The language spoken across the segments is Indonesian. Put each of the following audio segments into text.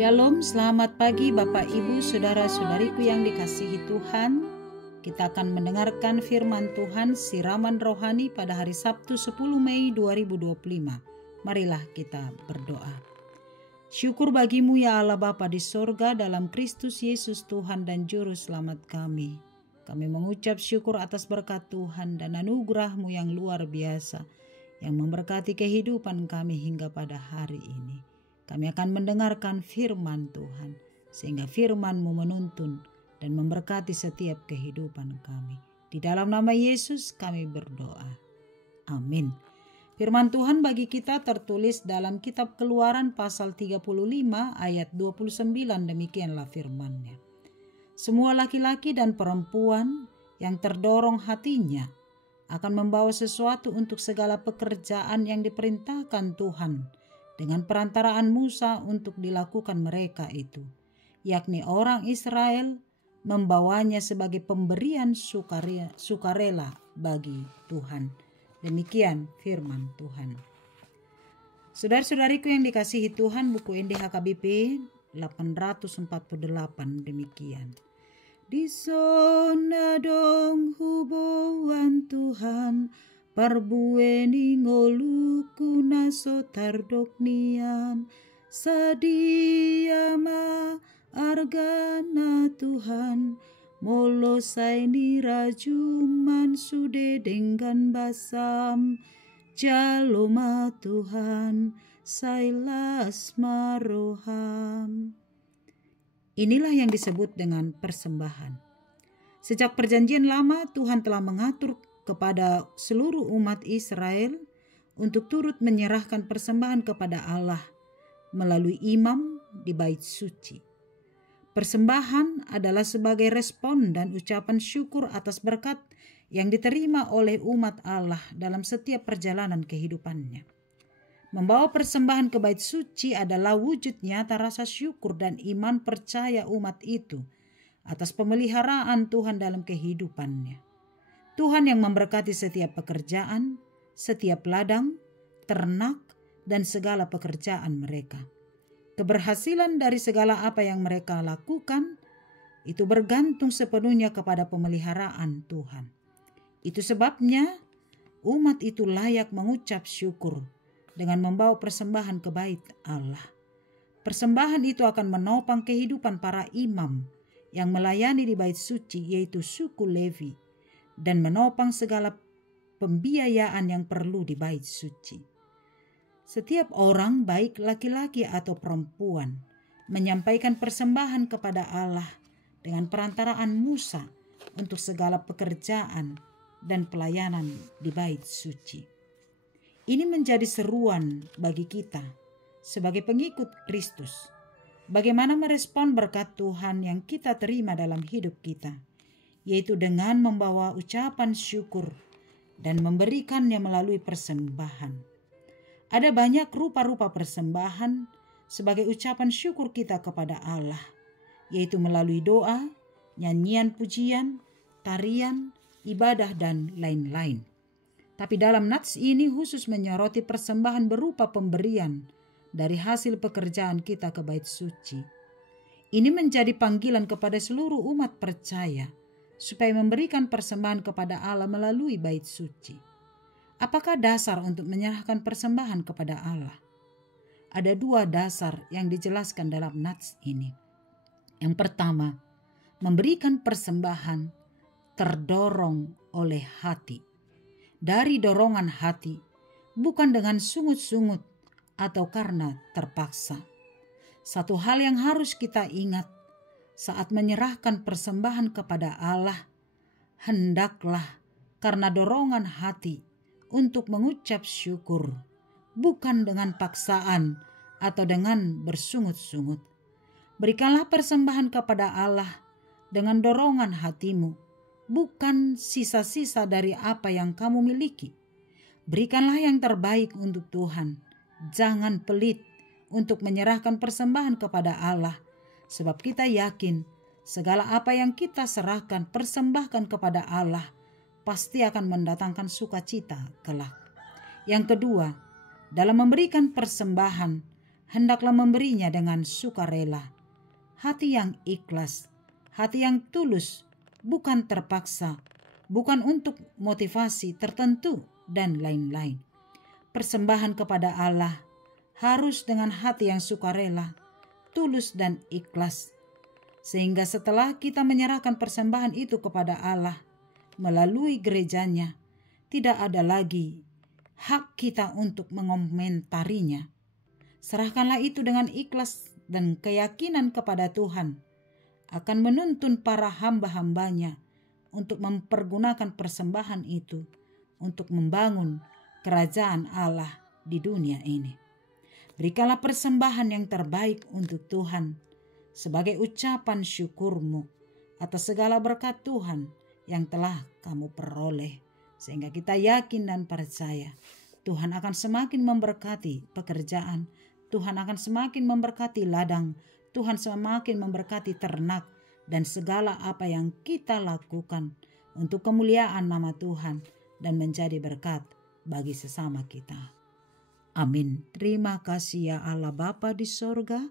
Shalom, selamat pagi Bapak Ibu Saudara-saudariku yang dikasihi Tuhan. Kita akan mendengarkan firman Tuhan siraman rohani pada hari Sabtu 10 Mei 2025. Marilah kita berdoa. Syukur bagimu ya Allah Bapa di sorga dalam Kristus Yesus Tuhan dan Juru Selamat kami. Kami mengucap syukur atas berkat Tuhan dan anugerah-Mu yang luar biasa yang memberkati kehidupan kami hingga pada hari ini. Kami akan mendengarkan firman Tuhan, sehingga firman-Mu menuntun dan memberkati setiap kehidupan kami. Di dalam nama Yesus kami berdoa. Amin. Firman Tuhan bagi kita tertulis dalam kitab Keluaran pasal 35 ayat 29, demikianlah firman-Nya. Semua laki-laki dan perempuan yang terdorong hatinya akan membawa sesuatu untuk segala pekerjaan yang diperintahkan Tuhan dengan perantaraan Musa untuk dilakukan mereka itu, yakni orang Israel membawanya sebagai pemberian sukarela bagi Tuhan. Demikian firman Tuhan. Saudara-saudariku yang dikasihi Tuhan, buku NDHKBP 848 demikian. Di sana dong hubungan Tuhan, parbueni ngoluku naso tardoknian, sadiama argana Tuhan, molo saini rajuman sude dengan basam, jaloma Tuhan, sailas maroham. Inilah yang disebut dengan persembahan. Sejak perjanjian lama Tuhan telah mengatur kepada seluruh umat Israel untuk turut menyerahkan persembahan kepada Allah melalui imam di bait suci. Persembahan adalah sebagai respon dan ucapan syukur atas berkat yang diterima oleh umat Allah dalam setiap perjalanan kehidupannya. Membawa persembahan ke bait suci adalah wujud nyata rasa syukur dan iman percaya umat itu atas pemeliharaan Tuhan dalam kehidupannya. Tuhan yang memberkati setiap pekerjaan, setiap ladang, ternak, dan segala pekerjaan mereka. Keberhasilan dari segala apa yang mereka lakukan, itu bergantung sepenuhnya kepada pemeliharaan Tuhan. Itu sebabnya umat itu layak mengucap syukur dengan membawa persembahan ke bait Allah. Persembahan itu akan menopang kehidupan para imam yang melayani di bait suci, yaitu suku Levi, dan menopang segala pembiayaan yang perlu di bait suci. Setiap orang, baik laki-laki atau perempuan, menyampaikan persembahan kepada Allah dengan perantaraan Musa untuk segala pekerjaan dan pelayanan di bait suci. Ini menjadi seruan bagi kita sebagai pengikut Kristus. Bagaimana merespon berkat Tuhan yang kita terima dalam hidup kita, yaitu dengan membawa ucapan syukur dan memberikannya melalui persembahan. Ada banyak rupa-rupa persembahan sebagai ucapan syukur kita kepada Allah, yaitu melalui doa, nyanyian pujian, tarian, ibadah, dan lain-lain. Tapi dalam nats ini khusus menyoroti persembahan berupa pemberian dari hasil pekerjaan kita ke bait suci. Ini menjadi panggilan kepada seluruh umat percaya supaya memberikan persembahan kepada Allah melalui bait suci. Apakah dasar untuk menyerahkan persembahan kepada Allah? Ada dua dasar yang dijelaskan dalam nats ini. Yang pertama, memberikan persembahan terdorong oleh hati. Dari dorongan hati, bukan dengan sungut-sungut atau karena terpaksa. Satu hal yang harus kita ingat saat menyerahkan persembahan kepada Allah, hendaklah karena dorongan hati untuk mengucap syukur, bukan dengan paksaan atau dengan bersungut-sungut. Berikanlah persembahan kepada Allah dengan dorongan hatimu, bukan sisa-sisa dari apa yang kamu miliki. Berikanlah yang terbaik untuk Tuhan. Jangan pelit untuk menyerahkan persembahan kepada Allah, sebab kita yakin segala apa yang kita serahkan, persembahkan kepada Allah, pasti akan mendatangkan sukacita kelak. Yang kedua, dalam memberikan persembahan, hendaklah memberinya dengan sukarela. Hati yang ikhlas, hati yang tulus, bukan terpaksa, bukan untuk motivasi tertentu, dan lain-lain. Persembahan kepada Allah harus dengan hati yang sukarela, tulus dan ikhlas. Sehingga setelah kita menyerahkan persembahan itu kepada Allah melalui gerejanya, tidak ada lagi hak kita untuk mengomentarinya. Serahkanlah itu dengan ikhlas dan keyakinan kepada Tuhan akan menuntun para hamba-hambanya untuk mempergunakan persembahan itu untuk membangun kerajaan Allah di dunia ini. Berikanlah persembahan yang terbaik untuk Tuhan sebagai ucapan syukurmu atas segala berkat Tuhan yang telah kamu peroleh. Sehingga kita yakin dan percaya Tuhan akan semakin memberkati pekerjaan, Tuhan akan semakin memberkati ladang, Tuhan semakin memberkati ternak, dan segala apa yang kita lakukan untuk kemuliaan nama Tuhan dan menjadi berkat bagi sesama kita. Amin. Terima kasih ya Allah Bapa di sorga,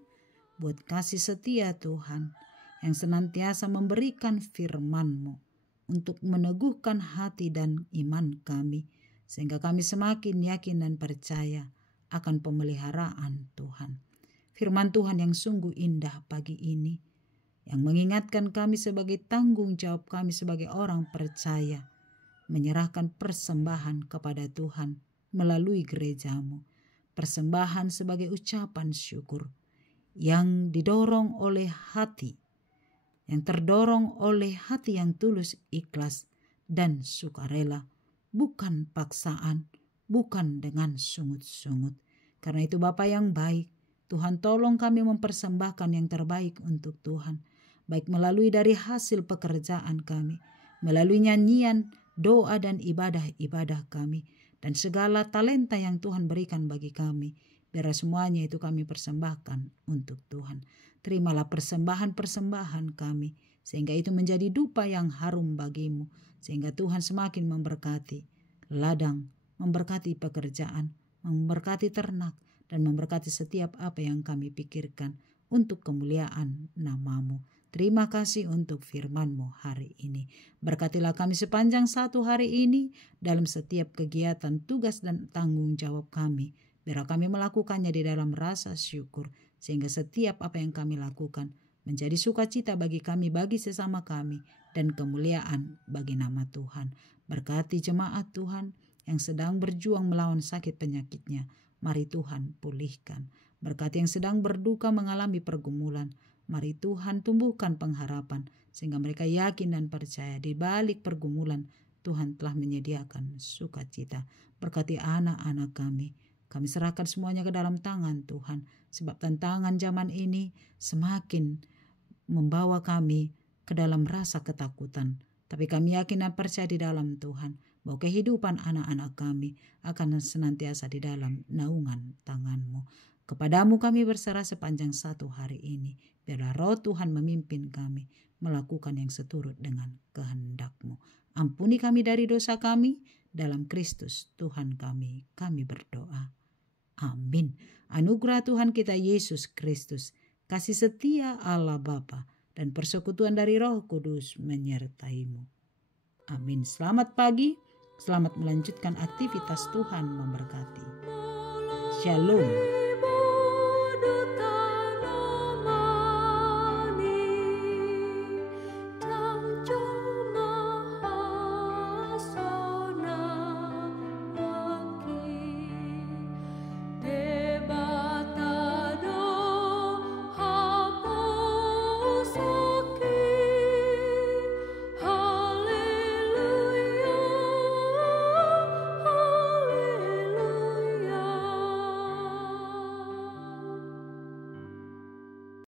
buat kasih setia Tuhan yang senantiasa memberikan firman-Mu untuk meneguhkan hati dan iman kami, sehingga kami semakin yakin dan percaya akan pemeliharaan Tuhan. Firman Tuhan yang sungguh indah pagi ini, yang mengingatkan kami sebagai tanggung jawab kami sebagai orang percaya, menyerahkan persembahan kepada Tuhan melalui gereja-Mu. Persembahan sebagai ucapan syukur yang didorong oleh hati, yang terdorong oleh hati yang tulus, ikhlas, dan sukarela, bukan paksaan, bukan dengan sungut-sungut. Karena itu Bapa yang baik, Tuhan tolong kami mempersembahkan yang terbaik untuk Tuhan, baik melalui dari hasil pekerjaan kami, melalui nyanyian, doa dan ibadah-ibadah kami, dan segala talenta yang Tuhan berikan bagi kami, biar semuanya itu kami persembahkan untuk Tuhan. Terimalah persembahan-persembahan kami, sehingga itu menjadi dupa yang harum bagimu, sehingga Tuhan semakin memberkati ladang, memberkati pekerjaan, memberkati ternak, dan memberkati setiap apa yang kami pikirkan untuk kemuliaan nama-Mu. Terima kasih untuk firman-Mu hari ini. Berkatilah kami sepanjang satu hari ini dalam setiap kegiatan, tugas, dan tanggung jawab kami. Biar kami melakukannya di dalam rasa syukur, sehingga setiap apa yang kami lakukan menjadi sukacita bagi kami, bagi sesama kami, dan kemuliaan bagi nama Tuhan. Berkati jemaat Tuhan yang sedang berjuang melawan sakit penyakitnya, mari Tuhan pulihkan. Berkati yang sedang berduka mengalami pergumulan, mari Tuhan tumbuhkan pengharapan, sehingga mereka yakin dan percaya di balik pergumulan Tuhan telah menyediakan sukacita. Berkati anak-anak kami serahkan semuanya ke dalam tangan Tuhan, sebab tantangan zaman ini semakin membawa kami ke dalam rasa ketakutan. Tapi kami yakin dan percaya di dalam Tuhan, bahwa kehidupan anak-anak kami akan senantiasa di dalam naungan tangan-Mu. Kepadamu kami berserah sepanjang satu hari ini. Biarlah roh Tuhan memimpin kami melakukan yang seturut dengan kehendak-Mu. Ampuni kami dari dosa kami, dalam Kristus Tuhan kami berdoa. Amin. Anugerah Tuhan kita Yesus Kristus, kasih setia Allah Bapa, dan persekutuan dari Roh Kudus menyertai-Mu. Amin. Selamat pagi, selamat melanjutkan aktivitas. Tuhan memberkati. Shalom.